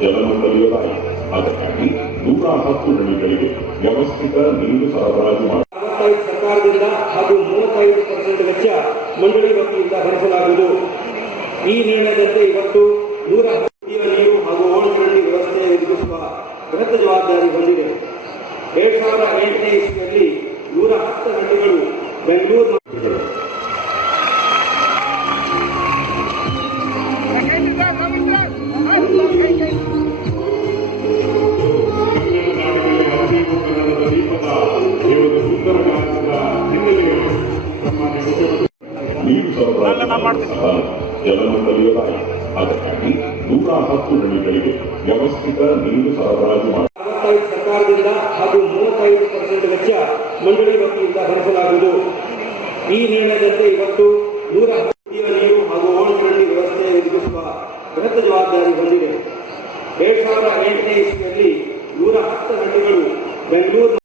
ಜಲವನ್ನು ಕಲಿಯುವುದಾಗಿ ಅದಕ್ಕಾಗಿ 110 ಹಳ್ಳಿಗಳಿಗೆ ವ್ಯವಸ್ಥಿತ ನೀರು ಸರಬರಾಜು ಮಾಡಿ ಸರ್ಕಾರದಿಂದ ಹಾಗೂ 35% ವೆಚ್ಚ ಮಂಡಳಿ ವತಿಯಿಂದ ಭರಿಸಲಾಗುವುದು. ಈ ನಿರ್ಣಯದಂತೆ ಇವತ್ತು 110 ನೀರು ಹಾಗೂ ಒಳಚರಂಡಿ ವ್ಯವಸ್ಥೆ ಒದಗಿಸುವ ಬೃಹತ್ ಜವಾಬ್ದಾರಿ ಹೊಂದಿದೆ. 2008ನೇ ಇಸ್ವಿಯಲ್ಲಿ 110 ಹಳ್ಳಿಗಳು ಬೆಂಗಳೂರು ನೀರು ಸರಬರಾಜು ಜಲವನ್ನು ಕಲಿಯುವುದಾಗಿ ಅದಕ್ಕಾಗಿ 110 ಹಳ್ಳಿಗಳಿಗೆ ವ್ಯವಸ್ಥಿತ ನೀರು ಸರಬರಾಜು ಮಾಡಿ ಸರ್ಕಾರದಿಂದ ಹಾಗೂ 35% ವೆಚ್ಚ ಮಂಡಳಿ ವತಿಯಿಂದ ಭರಿಸಲಾಗುವುದು. ಈ ನಿರ್ಣಯದಂತೆ ಇವತ್ತು 110 ನೀರು ಹಾಗೂ ಒಳಚರಂಡಿ ವ್ಯವಸ್ಥೆ ಒದಗಿಸುವ ಬೃಹತ್ ಜವಾಬ್ದಾರಿ ಹೊಂದಿದೆ. 2008ನೇ ಇಸ್ವಿಯಲ್ಲಿ 110 ಹಳ್ಳಿಗಳು ಬೆಂಗಳೂರು